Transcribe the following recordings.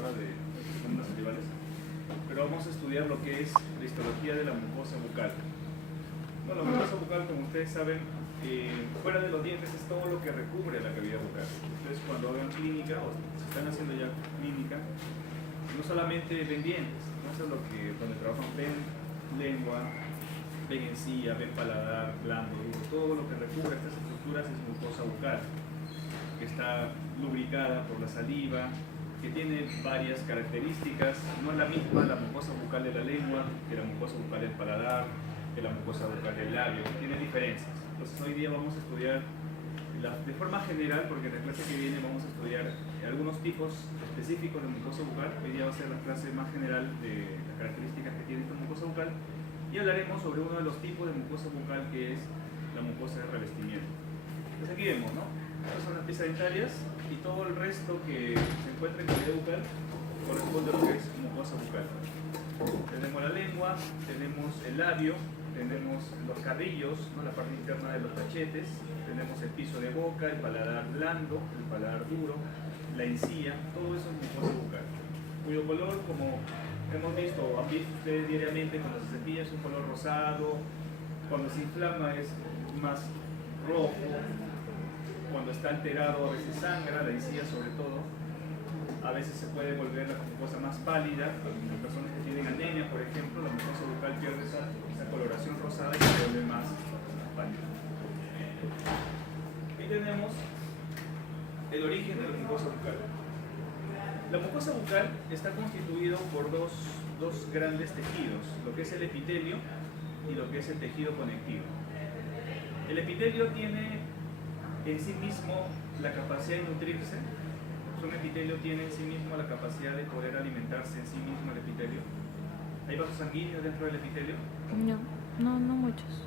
ahora de enzimas salivales, pero vamos a estudiar lo que es la histología de la mucosa bucal. Bueno, la mucosa bucal, como ustedes saben, fuera de los dientes es todo lo que recubre la cavidad bucal. Entonces, cuando hagan clínica, o se están haciendo ya clínica, no solamente ven dientes, ¿no? Eso es lo que, donde trabajan, ven lengua, ven encía, ven paladar, blando, duro, todo lo que recubre estas estructuras es mucosa bucal, que está lubricada por la saliva, que tiene varias características. No es la misma la mucosa bucal de la lengua que la mucosa bucal del paladar, que la mucosa bucal del labio, tiene diferencias. Entonces hoy día vamos a estudiar de forma general, porque en la clase que viene vamos a estudiar algunos tipos específicos de mucosa bucal. Hoy día va a ser la clase más general de las características que tiene esta mucosa bucal, y hablaremos sobre uno de los tipos de mucosa bucal, que es la mucosa de revestimiento. Entonces aquí vemos, ¿no? Estas son las piezas dentarias y todo el resto que se encuentra en cavidad bucal corresponde a lo que es mucosa bucal. Tenemos la lengua, tenemos el labio, tenemos los carrillos, ¿no? La parte interna de los cachetes, tenemos el piso de boca, el paladar blando, el paladar duro, la encía, todo eso es mucosa bucal, cuyo color, como hemos visto o han visto ustedes diariamente, cuando se cepilla es un color rosado, cuando se inflama es más rojo, cuando está alterado a veces sangra, la encía sobre todo, a veces se puede volver la mucosa más pálida. Las personas que tienen anemia, por ejemplo, la mucosa bucal pierde esa coloración rosada y se vuelve más pálida. Aquí tenemos el origen de la mucosa bucal. La mucosa bucal está constituido por dos grandes tejidos, lo que es el epitelio y lo que es el tejido conectivo. El epitelio tiene en sí mismo la capacidad de nutrirse. Un epitelio tiene en sí mismo la capacidad de poder alimentarse en sí mismo el epitelio. ¿Hay vasos sanguíneos dentro del epitelio? No muchos.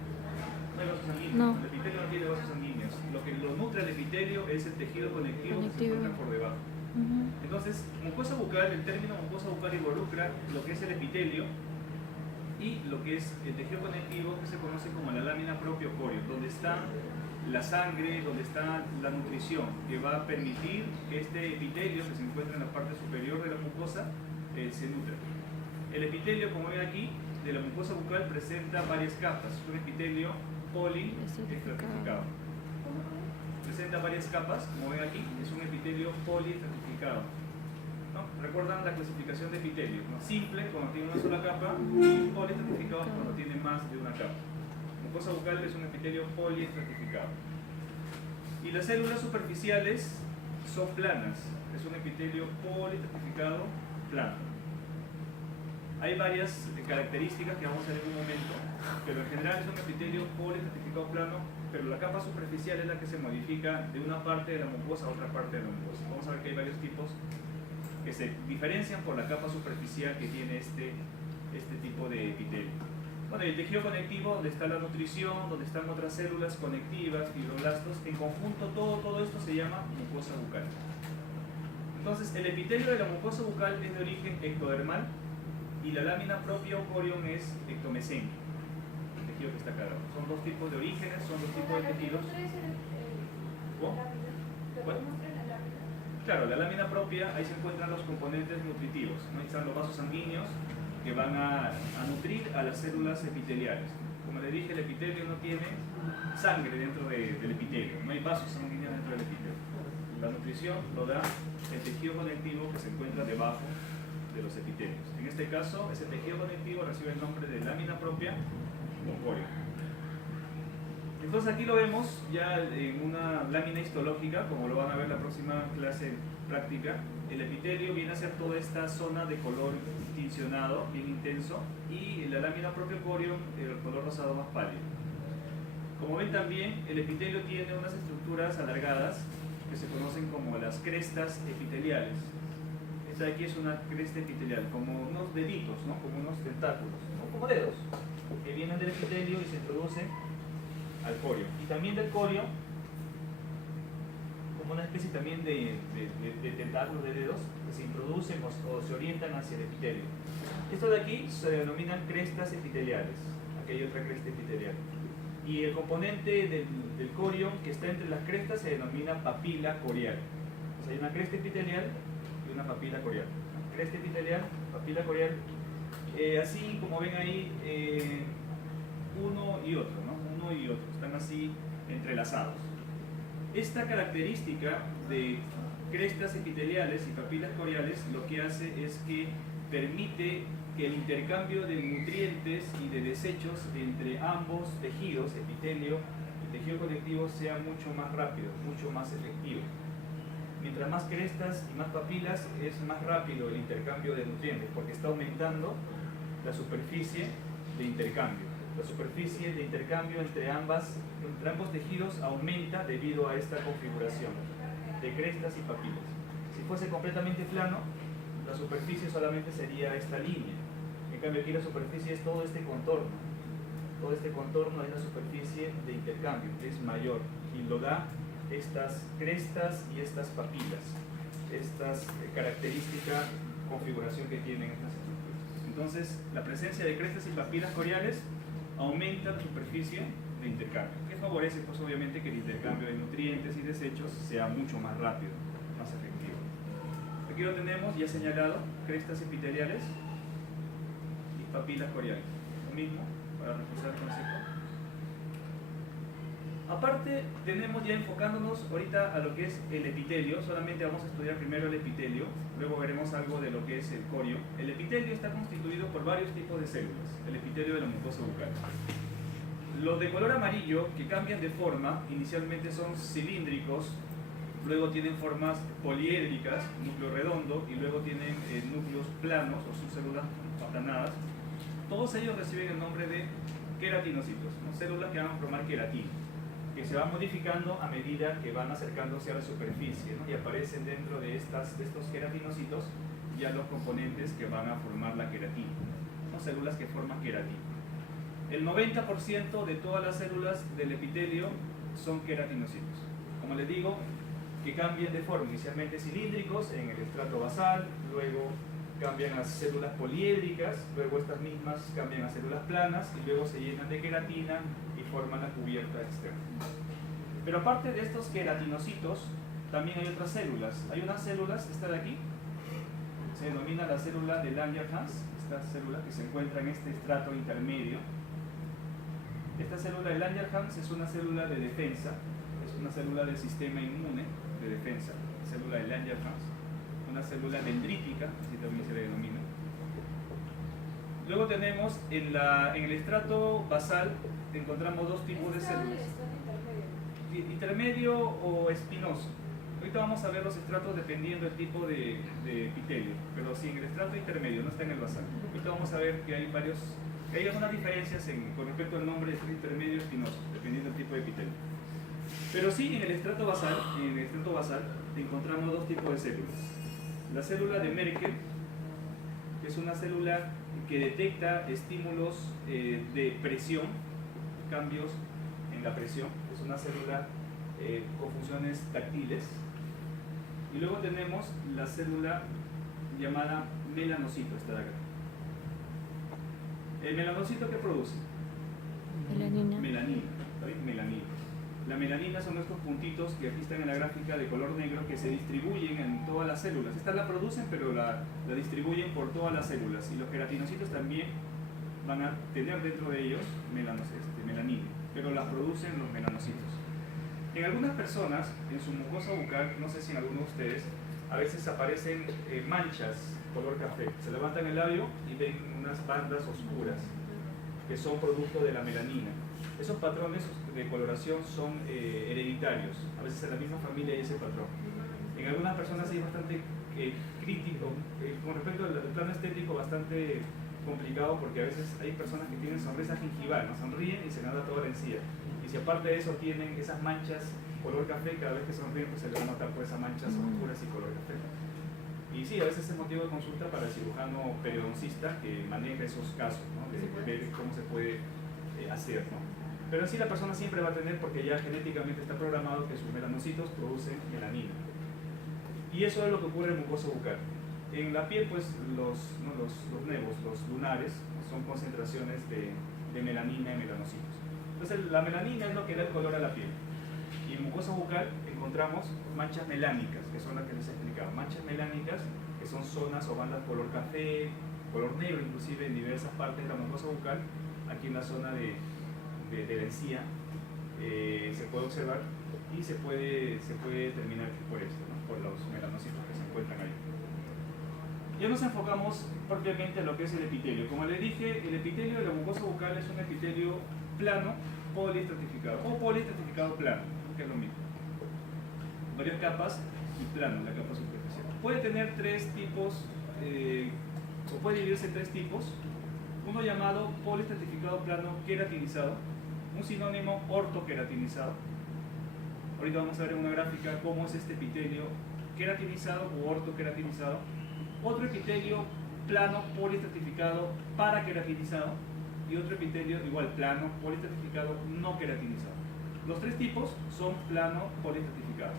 No hay vasos sanguíneos. No. El epitelio no tiene vasos sanguíneos. Lo que lo nutre el epitelio es el tejido conectivo que se encuentra por debajo. Entonces, mucosa bucal, el término mucosa bucal involucra lo que es el epitelio y lo que es el tejido conectivo, que se conoce como la lámina propia o coreo, donde está la sangre, donde está la nutrición, que va a permitir que este epitelio, que se encuentra en la parte superior de la mucosa, se nutra. El epitelio, como ven aquí, de la mucosa bucal presenta varias capas. Un epitelio poliestratificado. Presenta varias capas, como ven aquí, es un epitelio poliestratificado, ¿no? ¿Recuerdan la clasificación de epitelio? ¿No? Simple, cuando tiene una sola capa, y poliestratificado cuando tiene más de una capa. Mucosa bucal es un epitelio poliestratificado. Y las células superficiales son planas, es un epitelio poliestratificado plano. Hay varias características que vamos a ver en un momento, pero en general es un epitelio poliestratificado plano, pero la capa superficial es la que se modifica de una parte de la mucosa a otra parte de la mucosa. Vamos a ver que hay varios tipos que se diferencian por la capa superficial que tiene este tipo de epitelio. Bueno, el tejido conectivo, donde está la nutrición, donde están otras células conectivas, fibroblastos, en conjunto todo esto se llama mucosa bucal. Entonces, el epitelio de la mucosa bucal es de origen ectodermal y la lámina propia o corión es ectomesénquica, el tejido que está acá abajo. Son dos tipos de orígenes, son dos tipos de tejidos. ¿Cómo? ¿Cuál? Claro, la lámina propia, ahí se encuentran los componentes nutritivos, ¿no? Ahí están los vasos sanguíneos que van a nutrir a las células epiteliales. Como le dije, el epitelio no tiene sangre dentro del epitelio, no hay vasos sanguíneos dentro del epitelio. La nutrición lo da el tejido conectivo que se encuentra debajo de los epitelios. En este caso, ese tejido conectivo recibe el nombre de lámina propia o coreo. Entonces aquí lo vemos ya en una lámina histológica, como lo van a ver en la próxima clase práctica. El epitelio viene a ser toda esta zona de color tincionado, bien intenso, y la lámina propia coreo, el color rosado más pálido. Como ven también, el epitelio tiene unas estructuras alargadas que se conocen como las crestas epiteliales. Esta de aquí es una cresta epitelial, como unos deditos, ¿no? Como unos tentáculos, ¿no? Como dedos, que vienen del epitelio y se introducen al coreo. Y también del coreo, como una especie también de tentáculos de dedos, que se introducen o se orientan hacia el epitelio. Esto de aquí se denominan crestas epiteliales. Aquí hay otra cresta epitelial. Y el componente del coreo que está entre las crestas se denomina papila coreal. O sea, hay una cresta epitelial y una papila coreal. cresta epitelial, papila corial, así como ven ahí, uno y otro, ¿no? Uno y otro, están así entrelazados. Esta característica de crestas epiteliales y papilas coriales lo que hace es que permite que el intercambio de nutrientes y de desechos entre ambos tejidos, epitelio y tejido conectivo, sea mucho más rápido, mucho más efectivo. Mientras más crestas y más papilas, es más rápido el intercambio de nutrientes, porque está aumentando la superficie de intercambio. La superficie de intercambio entre ambos tejidos aumenta debido a esta configuración de crestas y papilas. Si fuese completamente plano, la superficie solamente sería esta línea. En cambio aquí la superficie es todo este contorno. Todo este contorno es la superficie de intercambio, que es mayor, y lo da estas crestas y estas papilas, estas características, configuración que tienen estas estructuras. Entonces, la presencia de crestas y papilas coriales aumenta la superficie de intercambio, que favorece pues obviamente que el intercambio de nutrientes y desechos sea mucho más rápido, más efectivo. Aquí lo tenemos ya señalado, crestas epiteliales y papilas coriales. Lo mismo, para reforzar el concepto. Aparte, tenemos ya enfocándonos ahorita a lo que es el epitelio, solamente vamos a estudiar primero el epitelio, luego veremos algo de lo que es el corio. El epitelio está constituido por varios tipos de células, el epitelio de la mucosa bucal. Los de color amarillo, que cambian de forma, inicialmente son cilíndricos, luego tienen formas poliédricas, núcleo redondo, y luego tienen núcleos planos o subcélulas aplanadas. Todos ellos reciben el nombre de queratinocitos, ¿no? Células que van a formar queratina, que se van modificando a medida que van acercándose a la superficie, ¿no? Y aparecen dentro de estos queratinocitos ya los componentes que van a formar la queratina, ¿no? Células que forman queratina. El 90% de todas las células del epitelio son queratinocitos. Como les digo, que cambian de forma, inicialmente cilíndricos en el estrato basal, luego cambian a células poliédricas, luego estas mismas cambian a células planas y luego se llenan de queratina y forman la cubierta externa. Pero aparte de estos queratinocitos, también hay otras células. Hay unas células, esta de aquí, se denomina la célula de Langerhans, esta célula que se encuentra en este estrato intermedio. Esta célula de Langerhans es una célula de defensa, es una célula del sistema inmune de defensa, célula de Langerhans, una célula dendrítica, así también se le denomina. Luego tenemos en el estrato basal, encontramos dos tipos de células. Intermedio o espinoso. Ahorita vamos a ver los estratos dependiendo del tipo de epitelio, pero sí, en el estrato intermedio, no está en el basal. Ahorita vamos a ver que hay algunas diferencias con respecto al nombre de estrato intermedio y espinoso, dependiendo del tipo de epitelio. Pero sí, en el estrato basal encontramos dos tipos de células. La célula de Merkel, que es una célula que detecta estímulos de presión, cambios en la presión, es una célula con funciones táctiles. Y luego tenemos la célula llamada melanocito, esta de acá. ¿El melanocito qué produce? Melanina. Melanina, ¿está bien? Melanina. La melanina son estos puntitos que aquí están en la gráfica de color negro que se distribuyen en todas las células. Estas la producen, pero la distribuyen por todas las células. Y los queratinocitos también van a tener dentro de ellos melanina, pero las producen los melanocitos. En algunas personas, en su mucosa bucal, no sé si en algunos de ustedes, a veces aparecen manchas color café. Se levantan el labio y ven unas bandas oscuras que son producto de la melanina. Esos patrones de coloración son hereditarios. A veces en la misma familia hay ese patrón. En algunas personas es bastante crítico, con respecto al plano estético, bastante complicado, porque a veces hay personas que tienen sonrisa gingival, ¿no? Sonríen y se nota toda la encía. Y si aparte de eso tienen esas manchas color café, cada vez que sonríen pues se les va a notar por esas manchas oscuras y color café. Y sí, a veces es motivo de consulta para el cirujano periodoncista que maneja esos casos, ¿no? De ver cómo se puede hacer, ¿no? Pero sí, la persona siempre va a tener, porque ya genéticamente está programado que sus melanocitos producen melanina. Y eso es lo que ocurre en mucosa bucal. En la piel, pues, los nevos, los lunares, son concentraciones de melanina y melanocitos. Entonces, la melanina es lo que da el color a la piel. Y en mucosa bucal encontramos manchas melánicas, que son las que les he explicado. Manchas melánicas que son zonas o bandas color café, color negro inclusive en diversas partes de la mucosa bucal. Aquí en la zona de la encía se puede observar y se puede determinar por esto, ¿no? Por los melanocitos que se encuentran ahí. Ya nos enfocamos propiamente en lo que es el epitelio. Como les dije, el epitelio de la mucosa bucal es un epitelio plano poliestratificado o poliestratificado plano, que es lo mismo. Varias capas y plano, la capa superficial. Puede tener tres tipos, o puede dividirse en tres tipos. Uno llamado poliestratificado plano queratinizado, un sinónimo ortoqueratinizado. Ahorita vamos a ver en una gráfica cómo es este epitelio queratinizado o ortoqueratinizado. Otro epitelio plano poliestratificado paraqueratinizado y otro epitelio igual plano poliestratificado no queratinizado. Los tres tipos son plano poliestratificado,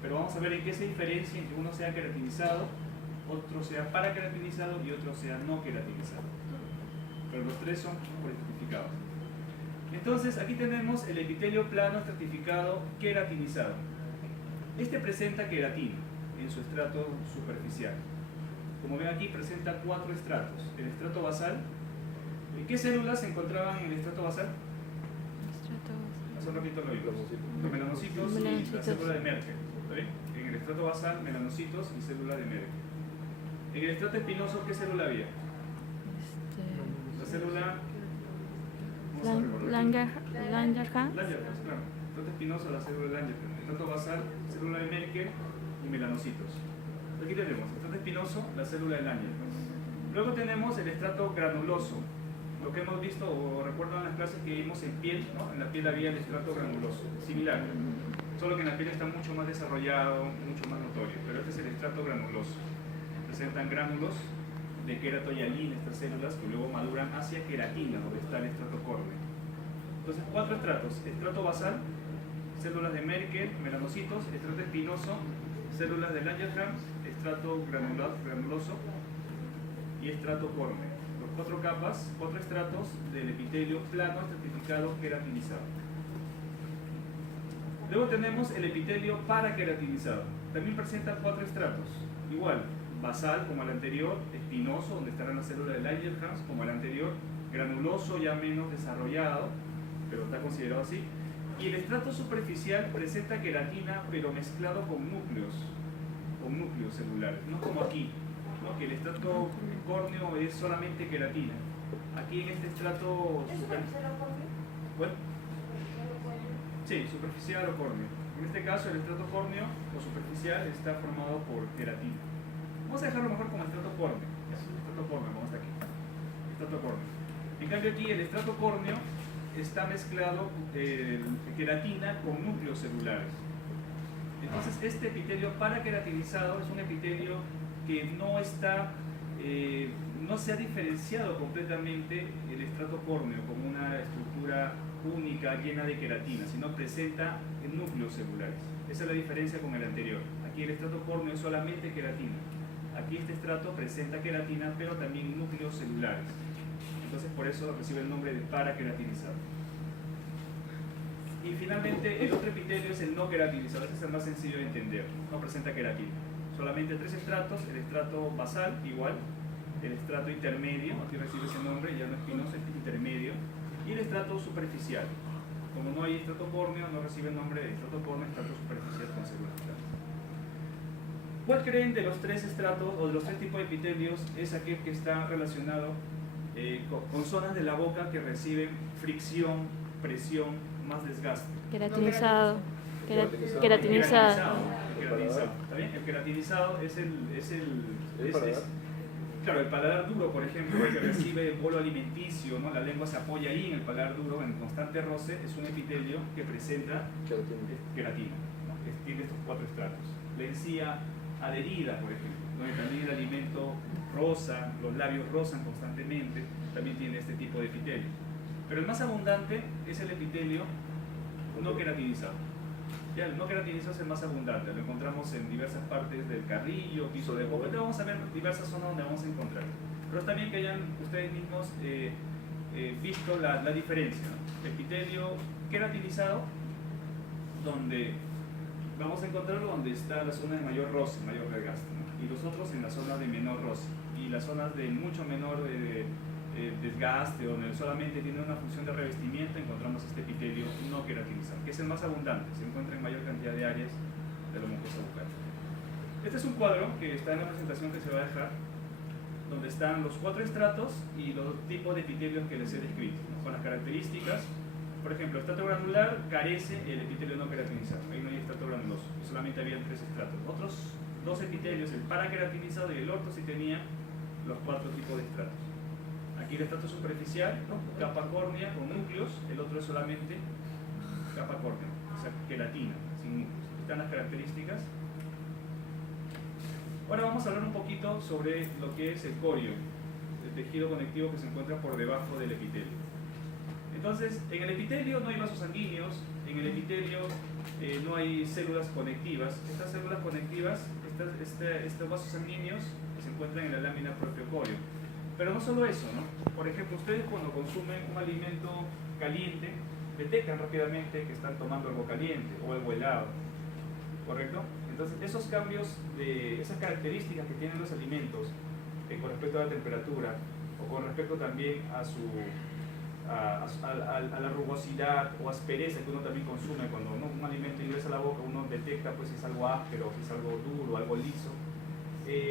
pero vamos a ver en qué se diferencia en que uno sea queratinizado, otro sea paraqueratinizado y otro sea no queratinizado, pero los tres son poliestratificados. Entonces aquí tenemos el epitelio plano estratificado queratinizado. Este presenta queratina en su estrato superficial. Como ven aquí presenta 4 estratos. El estrato basal. ¿Qué células se encontraban en el estrato basal? Hace un ratito lo vimos. Los melanocitos y la célula de Merkel. ¿Está bien? En el estrato basal, melanocitos y célula de Merkel. En el estrato espinoso, ¿qué célula había? La célula... Langerhans. Langerhans, claro. Estrato espinoso, la célula de Langerhans. Estrato basal, célula de Merkel y melanocitos. Aquí tenemos el estrato espinoso, la célula de Langerhans. Luego tenemos el estrato granuloso. Lo que hemos visto, o recuerdan las clases que vimos en piel, ¿no? En la piel había el estrato granuloso, similar. Solo que en la piel está mucho más desarrollado, mucho más notorio. Pero este es el estrato granuloso. Presentan gránulos de queratoyalina, estas células que luego maduran hacia queratina, donde está el estrato córneo. Entonces, 4 estratos: estrato basal, células de Merkel, melanocitos; estrato espinoso, células de Langerhans; estrato granuloso y estrato córneo. Los 4 capas, 4 estratos del epitelio plano estratificado queratinizado. Luego tenemos el epitelio paraqueratinizado. También presenta 4 estratos. Igual, basal como el anterior, espinoso, donde estarán las células de Langerhans, como el anterior, granuloso ya menos desarrollado, pero está considerado así. Y el estrato superficial presenta queratina, pero mezclado con núcleos celulares, no como aquí, ¿no? Que el estrato córneo es solamente queratina. Aquí en este estrato superficial, ¿bueno? Sí, superficial o córneo. En este caso el estrato córneo o superficial está formado por queratina. Vamos a dejarlo mejor como estrato córneo. Estrato córneo, como está aquí. Estrato córneo. En cambio aquí el estrato córneo está mezclado queratina con núcleos celulares. Entonces este epitelio paraqueratinizado es un epitelio que no se ha diferenciado completamente el estrato córneo como una estructura única llena de queratina, sino presenta núcleos celulares. Esa es la diferencia con el anterior. Aquí el estrato córneo es solamente queratina. Aquí este estrato presenta queratina, pero también núcleos celulares. Entonces por eso recibe el nombre de paraqueratinizado. Y finalmente el otro epitelio es el no queratinizado. Ese es el más sencillo de entender. No presenta queratina. Solamente 3 estratos: el estrato basal, igual, el estrato intermedio, aquí recibe ese nombre, ya no espinoso, es intermedio, y el estrato superficial. Como no hay estrato córneo, no recibe el nombre de estrato córneo, estrato superficial con seguridad. ¿Cuál creen de los 3 estratos o de los 3 tipos de epitelios es aquel que está relacionado con zonas de la boca que reciben fricción, presión, más desgaste? Queratinizado. Queratinizado. ¿Está bien? El queratinizado claro, el paladar duro, por ejemplo, que recibe bolo alimenticio, ¿no? La lengua se apoya ahí en el paladar duro en constante roce, es un epitelio que presenta queratina, ¿no? Que tiene estos 4 estratos. La encía adherida, por ejemplo, donde también el alimento rosa, los labios rozan constantemente, también tiene este tipo de epitelio. Pero el más abundante es el epitelio no queratinizado. Ya, el no queratinizado es el más abundante, lo encontramos en diversas partes del carrillo, piso de boca. Entonces vamos a ver diversas zonas donde vamos a encontrar. Pero está bien que hayan ustedes mismos visto la diferencia, ¿no? Epitelio queratinizado, donde vamos a encontrarlo donde está la zona de mayor roce, mayor desgaste, ¿no? y los otros en la zona de menor roce. Y las zonas de mucho menor desgaste, donde solamente tiene una función de revestimiento, encontramos este epitelio no queratinizado, que es el más abundante, se encuentra en mayor cantidad de áreas de la mucosa bucal. Este es un cuadro que está en la presentación que se va a dejar, donde están los 4 estratos y los tipos de epitelios que les he descrito, ¿no? Con las características. Por ejemplo, estrato granular carece el epitelio no queratinizado, ahí no hay estrato granuloso, solamente había 3 estratos. Otros 2 epitelios, el paraqueratinizado y el orto, sí tenía los 4 tipos de estratos. Aquí el estrato superficial, ¿no? Capa córnea con núcleos, el otro es solamente capa córnea, o sea, queratina, sin núcleos. Están las características. Ahora vamos a hablar un poquito sobre lo que es el corio, el tejido conectivo que se encuentra por debajo del epitelio. Entonces, en el epitelio no hay vasos sanguíneos, en el epitelio no hay células conectivas. Estas células conectivas, estos vasos sanguíneos se encuentran en la lámina propio corio. Pero no solo eso, ¿no? Por ejemplo, ustedes cuando consumen un alimento caliente, detectan rápidamente que están tomando algo caliente o algo helado, ¿correcto? Entonces, esos cambios, esas características que tienen los alimentos con respecto a la temperatura o con respecto también a la rugosidad o aspereza que uno también consume cuando un alimento ingresa a la boca, uno detecta pues si es algo áspero, si es algo duro, algo liso.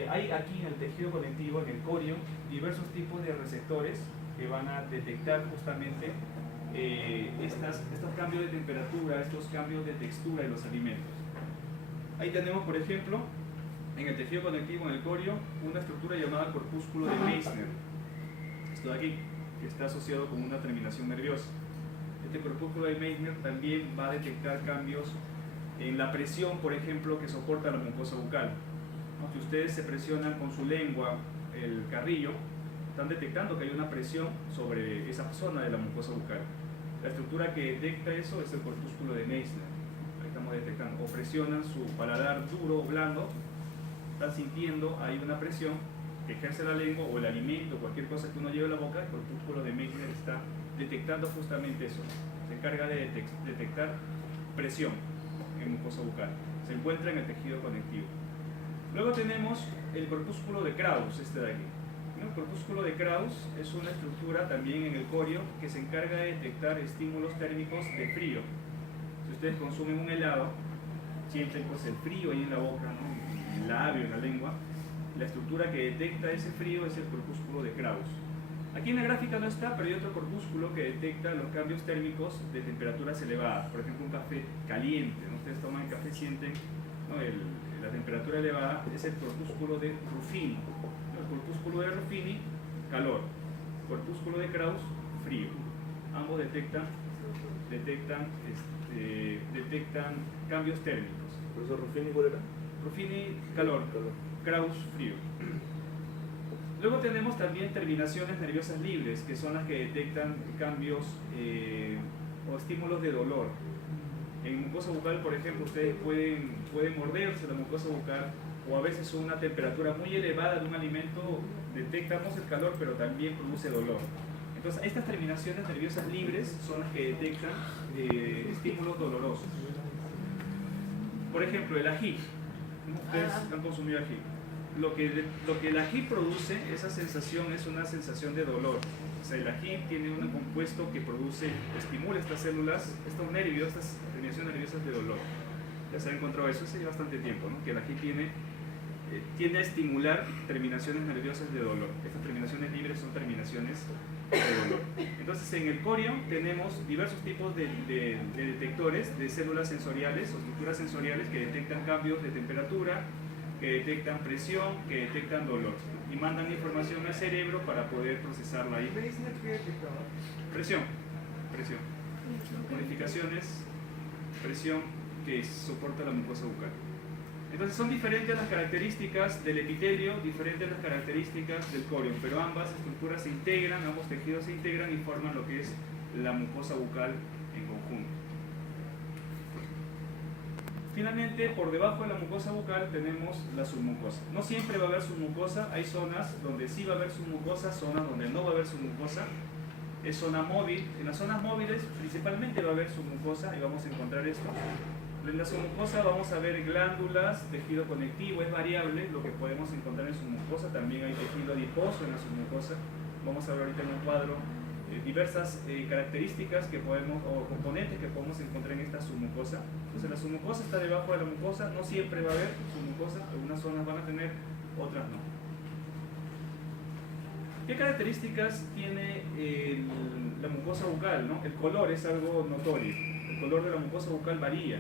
Hay aquí en el tejido conectivo, en el corio, diversos tipos de receptores que van a detectar justamente estos cambios de temperatura, estos cambios de textura en los alimentos. Ahí tenemos, por ejemplo, en el tejido conectivo, en el corio, una estructura llamada corpúsculo de Meissner. Esto de aquí, que está asociado con una terminación nerviosa. Este corpúsculo de Meissner también va a detectar cambios en la presión, por ejemplo, que soporta la mucosa bucal. ¿No? Si ustedes se presionan con su lengua el carrillo, están detectando que hay una presión sobre esa zona de la mucosa bucal. La estructura que detecta eso es el corpúsculo de Meissner. Ahí estamos detectando. O presionan su paladar duro o blando, están sintiendo ahí una presión que ejerce la lengua o el alimento, cualquier cosa que uno lleve a la boca. El corpúsculo de Meissner está detectando justamente eso. Se encarga de detectar presión en mucosa bucal. Se encuentra en el tejido conectivo. Luego tenemos el corpúsculo de Krauss, este de aquí. El corpúsculo de Krauss es una estructura también en el corio que se encarga de detectar estímulos térmicos de frío. Si ustedes consumen un helado, sienten pues el frío ahí en la boca, ¿no? En el labio, en la lengua. La estructura que detecta ese frío es el corpúsculo de Krauss. Aquí en la gráfica no está, pero hay otro corpúsculo que detecta los cambios térmicos de temperaturas elevadas. Por ejemplo, un café caliente, ¿no? Ustedes toman el café y sienten, ¿no? La temperatura elevada, es el corpúsculo de Ruffini. El corpúsculo de Ruffini, calor. Corpúsculo de Krauss, frío. Ambos detectan cambios térmicos. ¿Por eso Ruffini cuál era? Ruffini, calor. Krauss, frío. Luego tenemos también terminaciones nerviosas libres, que son las que detectan cambios o estímulos de dolor. En mucosa bucal, por ejemplo, ustedes pueden morderse la mucosa bucal, o a veces una temperatura muy elevada de un alimento, detectamos el calor, pero también produce dolor. Entonces, estas terminaciones nerviosas libres son las que detectan estímulos dolorosos. Por ejemplo, el ají. Ustedes han consumido ají. Lo que el ají produce, esa sensación es una sensación de dolor. O sea, el ají tiene un compuesto que estimula estas células, estos nervios, estas terminaciones nerviosas de dolor. Ya se ha encontrado eso hace bastante tiempo, ¿no? Que el ají tiende a estimular terminaciones nerviosas de dolor. Estas terminaciones libres son terminaciones de dolor. Entonces, en el corio tenemos diversos tipos de detectores de células sensoriales o estructuras sensoriales que detectan cambios de temperatura, que detectan presión, que detectan dolor y mandan información al cerebro para poder procesarla ahí. Presión, modificaciones, presión que soporta la mucosa bucal. Entonces son diferentes las características del epitelio, diferentes las características del corio, pero ambas estructuras se integran, ambos tejidos se integran y forman lo que es la mucosa bucal en conjunto. Finalmente, por debajo de la mucosa bucal tenemos la submucosa. No siempre va a haber submucosa, hay zonas donde sí va a haber submucosa, zonas donde no va a haber submucosa. Es zona móvil. En las zonas móviles principalmente va a haber submucosa y vamos a encontrar esto. En la submucosa vamos a ver glándulas, tejido conectivo, es variable lo que podemos encontrar en submucosa, también hay tejido adiposo en la submucosa. Vamos a ver ahorita en un cuadro diversas características que podemos, o componentes que podemos encontrar en esta submucosa. Entonces la submucosa está debajo de la mucosa, no siempre va a haber submucosa, algunas zonas van a tener, otras no. ¿Qué características tiene la mucosa bucal, ¿no? El color es algo notorio, el color de la mucosa bucal varía.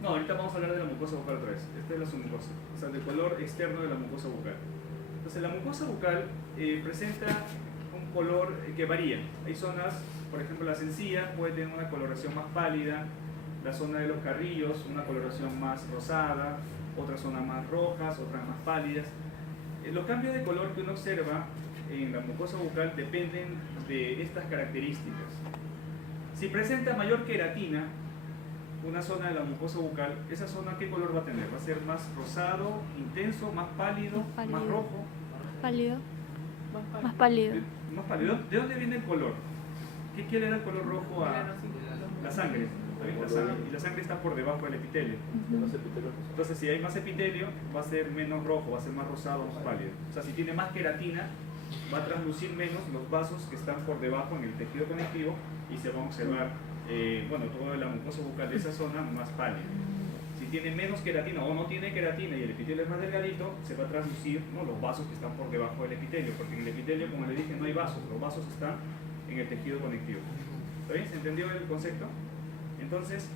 No, ahorita vamos a hablar de la mucosa bucal otra vez. Esta es la submucosa, o sea, del color externo de la mucosa bucal. Entonces la mucosa bucal presenta un color que varía. Hay zonas, por ejemplo las encías puede tener una coloración más pálida, la zona de los carrillos una coloración más rosada, otras zonas más rojas, otras más pálidas. Los cambios de color que uno observa en la mucosa bucal dependen de estas características. Si presenta mayor queratina, una zona de la mucosa bucal, esa zona ¿qué color va a tener? ¿Va a ser más rosado, intenso, más pálido, más rojo? Pálido. Más pálido. Más pálido. ¿De dónde viene el color? ¿Qué le da el color rojo a la sangre? La sangre, y la sangre está por debajo del epitelio. Entonces si hay más epitelio va a ser menos rojo, va a ser más rosado, más pálido. O sea, si tiene más queratina va a translucir menos los vasos que están por debajo en el tejido conectivo y se va a observar toda la mucosa bucal de esa zona más pálida. Si tiene menos queratina o no tiene queratina y el epitelio es más delgadito, se va a translucir, ¿no?, los vasos que están por debajo del epitelio, porque en el epitelio, como le dije, no hay vasos, los vasos están en el tejido conectivo. ¿Está bien? ¿Se entendió el concepto? Entonces,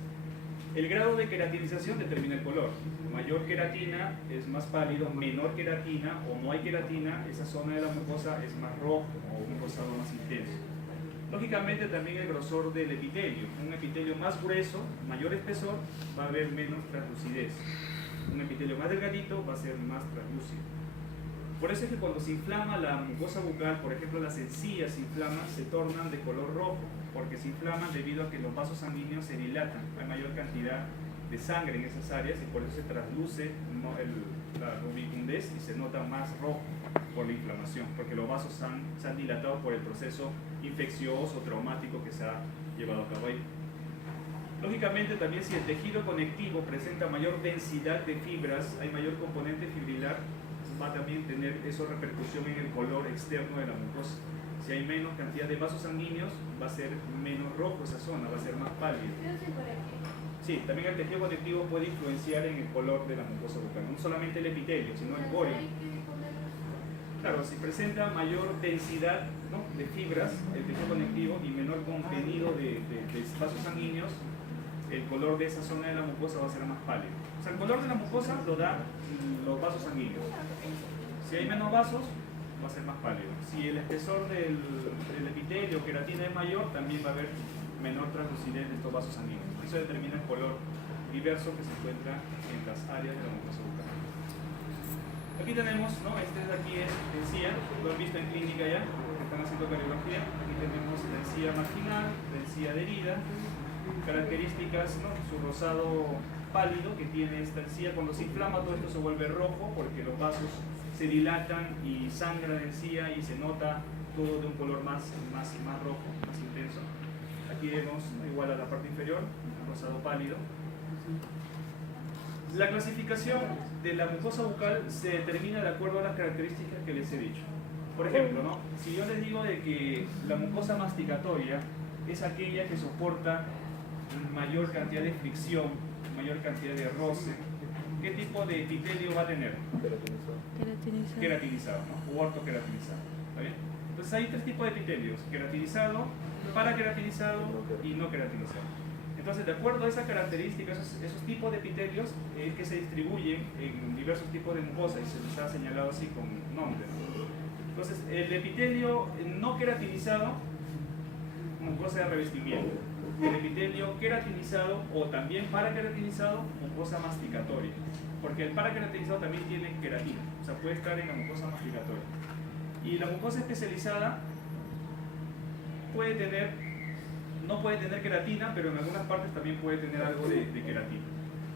el grado de queratinización determina el color. Mayor queratina es más pálido, menor queratina o no hay queratina, esa zona de la mucosa es más rojo o un rosado más intenso. Lógicamente también el grosor del epitelio. Un epitelio más grueso, mayor espesor, va a haber menos translucidez. Un epitelio más delgadito va a ser más translúcido. Por eso es que cuando se inflama la mucosa bucal, por ejemplo las encías se inflaman, se tornan de color rojo, porque se inflaman debido a que los vasos sanguíneos se dilatan, hay mayor cantidad de sangre en esas áreas y por eso se trasluce la rubicundez y se nota más rojo por la inflamación, porque los vasos se han dilatado por el proceso infeccioso, traumático que se ha llevado a cabo ahí. Lógicamente también si el tejido conectivo presenta mayor densidad de fibras, hay mayor componente fibrilar, va a también tener eso repercusión en el color externo de la mucosa. Si hay menos cantidad de vasos sanguíneos, va a ser menos rojo esa zona, va a ser más pálido. Sí, también el tejido conectivo puede influenciar en el color de la mucosa bucal, no solamente el epitelio, sino el poro. Claro, si presenta mayor densidad, ¿no?, de fibras, el tejido conectivo, y menor contenido de vasos sanguíneos, el color de esa zona de la mucosa va a ser más pálido. O sea, el color de la mucosa lo da los vasos sanguíneos. Si hay menos vasos, va a ser más pálido. Si el espesor del epitelio, queratina, es mayor, también va a haber menor translucidez de estos vasos sanguíneos. Eso determina el color diverso que se encuentra en las áreas de la mucosa bucal. Aquí tenemos, ¿no?, este de aquí es encía, lo han visto en clínica ya, que están haciendo cardiología. Aquí tenemos la encía marginal, la encía adherida, características, ¿no?, su rosado pálido que tiene esta encía. Cuando se inflama todo esto se vuelve rojo porque los vasos se dilatan y sangra la encía y se nota todo de un color más rojo, más intenso. Aquí vemos igual a la parte inferior, un rosado pálido. La clasificación de la mucosa bucal se determina de acuerdo a las características que les he dicho. Por ejemplo, ¿no?, si yo les digo de que la mucosa masticatoria es aquella que soporta mayor cantidad de fricción, mayor cantidad de roce, ¿qué tipo de epitelio va a tener? Queratinizado, ¿no?, o ortoqueratinizado. ¿Está bien? Entonces hay tres tipos de epitelios: queratinizado, paraqueratinizado y no queratinizado. Entonces, de acuerdo a esa característica, esos tipos de epitelios que se distribuyen en diversos tipos de mucosa y se les ha señalado así con nombres. Entonces, el epitelio no queratinizado, mucosa de revestimiento. El epitelio queratinizado o también paraqueratinizado, mucosa masticatoria. Porque el paraqueratinizado también tiene queratina, o sea, puede estar en la mucosa masticatoria. Y la mucosa especializada no puede tener queratina, pero en algunas partes también puede tener algo de queratina.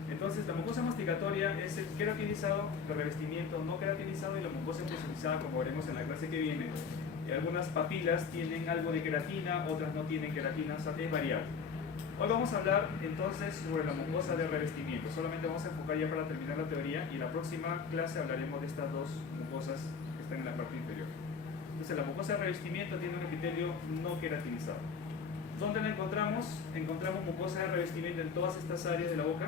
Entonces, la mucosa masticatoria es el queratinizado, el revestimiento no queratinizado, y la mucosa especializada, como veremos en la clase que viene. Algunas papilas tienen algo de queratina, otras no tienen queratina, o sea, es variable. Hoy vamos a hablar entonces sobre la mucosa de revestimiento. Solamente vamos a enfocar ya para terminar la teoría y la próxima clase hablaremos de estas dos mucosas que están en la parte inferior. Entonces la mucosa de revestimiento tiene un epitelio no queratinizado. ¿Dónde la encontramos? Encontramos mucosa de revestimiento en todas estas áreas de la boca,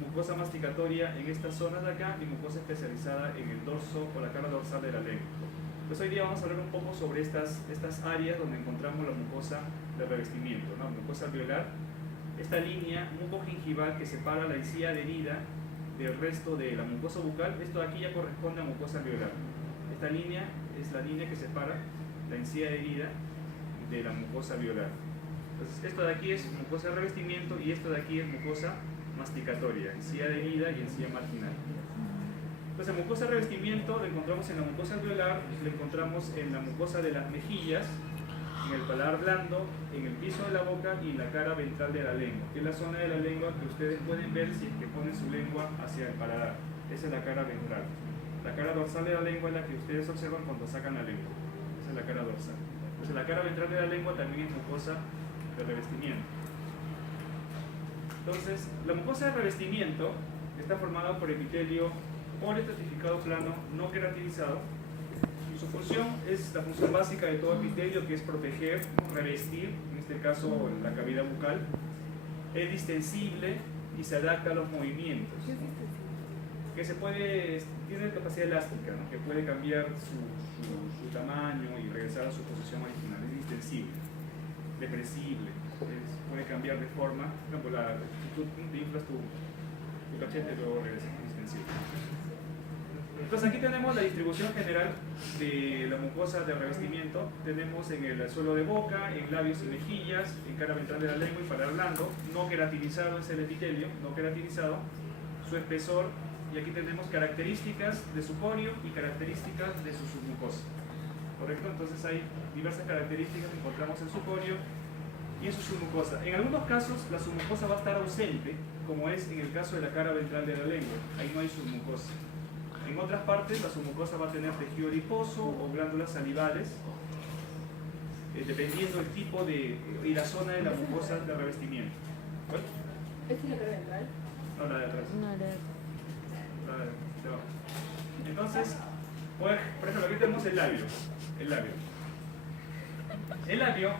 mucosa masticatoria en estas zonas de acá y mucosa especializada en el dorso o la cara dorsal de la lengua. Pues hoy día vamos a hablar un poco sobre estas áreas donde encontramos la mucosa de revestimiento, ¿no? Mucosa alveolar, esta línea mucogingival que separa la encía adherida del resto de la mucosa bucal. Esto de aquí ya corresponde a mucosa alveolar. Esta línea es la línea que separa la encía adherida de la mucosa alveolar. Entonces esto de aquí es mucosa de revestimiento y esto de aquí es mucosa masticatoria, encía adherida y encía marginal. Entonces, la mucosa de revestimiento la encontramos en la mucosa alveolar, la encontramos en la mucosa de las mejillas, en el paladar blando, en el piso de la boca y en la cara ventral de la lengua, que es la zona de la lengua que ustedes pueden ver si es que ponen su lengua hacia el paladar. Esa es la cara ventral. La cara dorsal de la lengua es la que ustedes observan cuando sacan la lengua. Esa es la cara dorsal. Entonces, la cara ventral de la lengua también es mucosa de revestimiento. Entonces, la mucosa de revestimiento está formada por epitelio poliestratificado plano no queratinizado y su función es la función básica de todo epitelio, que es proteger, revestir, en este caso la cavidad bucal. Es distensible y se adapta a los movimientos. Que tiene capacidad elástica, ¿no? Que puede cambiar su tamaño y regresar a su posición original. Es distensible, depresible, puede cambiar de forma. Por ejemplo, tú te inflas tu cachete y luego regresa, es distensible. Entonces aquí tenemos la distribución general de la mucosa de revestimiento. Tenemos en el suelo de boca, en labios y mejillas, en cara ventral de la lengua y paladar blando. No queratinizado es el epitelio, no queratinizado. Su espesor, y aquí tenemos características de su corio y características de su submucosa. ¿Correcto? Entonces hay diversas características que encontramos en su corio y en su submucosa. En algunos casos la submucosa va a estar ausente, como es en el caso de la cara ventral de la lengua. Ahí no hay submucosa. En otras partes la submucosa va a tener tejido adiposo o glándulas salivales, dependiendo del tipo y la zona de la mucosa de revestimiento. ¿Cuál? ¿Esta es la cara ventral? No, la de atrás. No, La de abajo. Entonces, por ejemplo, aquí tenemos el labio. El labio,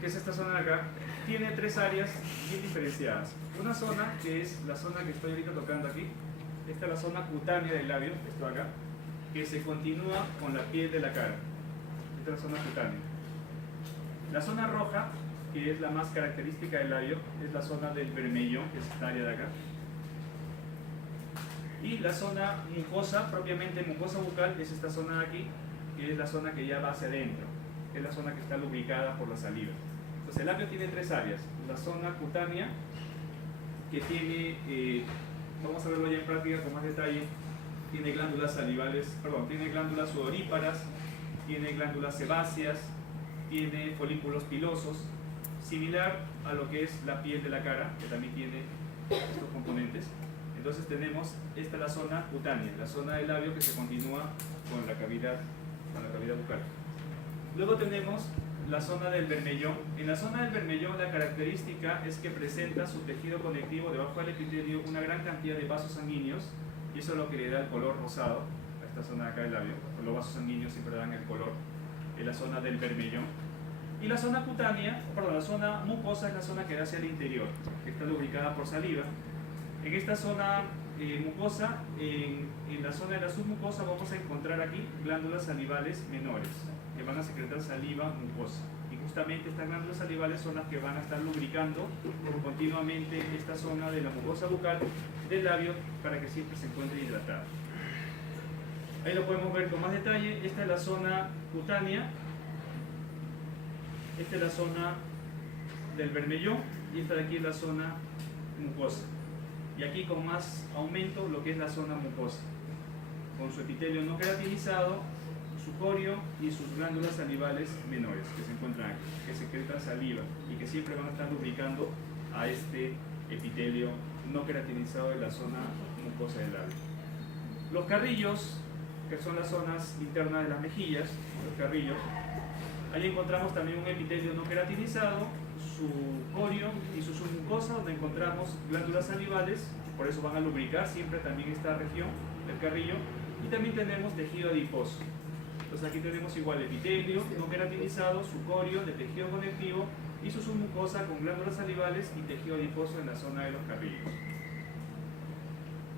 que es esta zona de acá, tiene tres áreas bien diferenciadas. Una zona que es la zona que estoy ahorita tocando aquí. Esta es la zona cutánea del labio, esto acá, que se continúa con la piel de la cara. Esta es la zona cutánea. La zona roja, que es la más característica del labio, es la zona del bermellón, que es esta área de acá. Y la zona mucosa, propiamente mucosa bucal, es esta zona de aquí, que es la zona que ya va hacia adentro, que es la zona que está lubricada por la saliva. Entonces el labio tiene tres áreas. La zona cutánea, que tiene... vamos a verlo ya en práctica con más detalle. Tiene glándulas salivales, tiene glándulas sudoríparas, tiene glándulas sebáceas, tiene folículos pilosos, similar a lo que es la piel de la cara, que también tiene estos componentes. Entonces tenemos, esta es la zona cutánea, la zona del labio que se continúa con la cavidad bucal. Luego tenemos la zona del bermellón. En la zona del bermellón la característica es que presenta su tejido conectivo debajo del epitelio una gran cantidad de vasos sanguíneos, y eso es lo que le da el color rosado a esta zona de acá del labio. Los vasos sanguíneos siempre dan el color en la zona del bermellón. Y la zona cutánea, la zona mucosa es la zona que da hacia el interior, que está lubricada por saliva. En esta zona mucosa, en la zona de la submucosa vamos a encontrar aquí glándulas salivales menores, que van a secretar saliva mucosa. Y justamente estas glándulas salivales son las que van a estar lubricando continuamente esta zona de la mucosa bucal del labio para que siempre se encuentre hidratada. Ahí lo podemos ver con más detalle. Esta es la zona cutánea, esta es la zona del bermellón y esta de aquí es la zona mucosa. Y aquí con más aumento lo que es la zona mucosa, con su epitelio no queratinizado, su corio y sus glándulas salivales menores que se encuentran aquí, que secretan saliva y que siempre van a estar lubricando a este epitelio no queratinizado de la zona mucosa del labio. Los carrillos, que son las zonas internas de las mejillas, los carrillos, ahí encontramos también un epitelio no queratinizado su corio y su submucosa, donde encontramos glándulas salivales, por eso van a lubricar siempre también esta región del carrillo, y también tenemos tejido adiposo. Entonces aquí tenemos igual epitelio no queratinizado, su corio de tejido conectivo y su submucosa con glándulas salivales y tejido adiposo en la zona de los carrillos.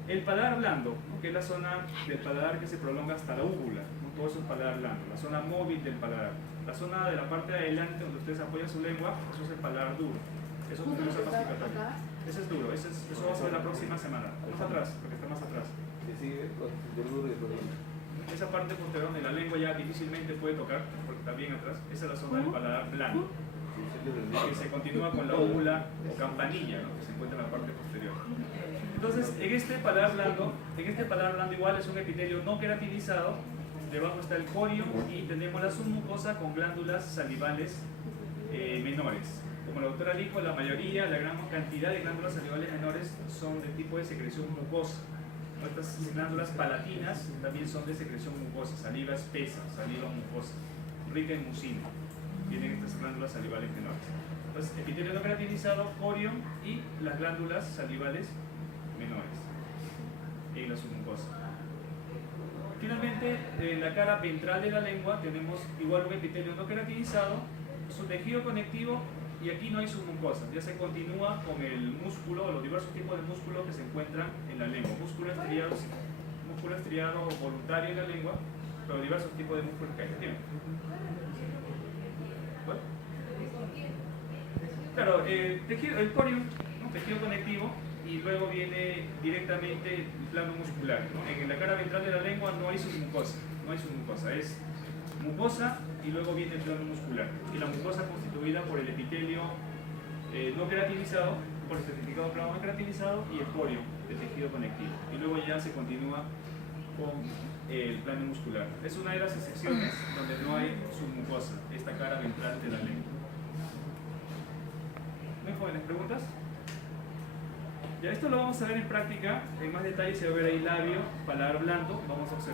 El paladar blando, ¿no? Que es la zona del paladar que se prolonga hasta la úvula, ¿no? Todo eso es paladar blando, la zona móvil del paladar. La zona de la parte de adelante donde ustedes apoyan su lengua, eso es el paladar duro. Eso es un pacificatorio. Ese es duro, eso va a ser la próxima semana. Más atrás, porque está más atrás. Esa parte posterior de la lengua ya difícilmente puede tocar, porque está bien atrás. Esa es la zona del paladar blando, que se continúa con la úvula o campanilla, ¿no? Que se encuentra en la parte posterior. Entonces, en este paladar blando igual es un epitelio no queratinizado. Debajo está el corio y tenemos la submucosa con glándulas salivales menores. Como la doctora dijo, la mayoría, la gran cantidad de glándulas salivales menores son de tipo de secreción mucosa. Estas glándulas palatinas también son de secreción mucosa, saliva espesa, saliva mucosa, rica en mucina. Tienen estas glándulas salivales menores. Entonces, epitelio no queratinizado, corio y las glándulas salivales menores en la submucosa. Finalmente, en la cara ventral de la lengua tenemos igual un epitelio no queratinizado, su tejido conectivo, y aquí no hay submucosa, ya se continúa con el músculo o los diversos tipos de músculos que se encuentran en la lengua. Músculo estriado voluntario en la lengua, pero diversos tipos de músculos que hay. ¿Cuál? Claro, el corio, ¿no? Tejido conectivo, y luego viene directamente el plano muscular, ¿no? En la cara ventral de la lengua no hay submucosa, es mucosa y luego viene el plano muscular. Y la mucosa constituida por el epitelio no queratinizado, por el certificado plano no queratinizado, y el corio de tejido conectivo. Y luego ya se continúa con el plano muscular. Es una de las excepciones donde no hay submucosa, esta cara ventral de la lengua. ¿Muy jóvenes? ¿Preguntas? Ya, esto lo vamos a ver en práctica, en más detalle se va a ver ahí labio, paladar blando, vamos a observar.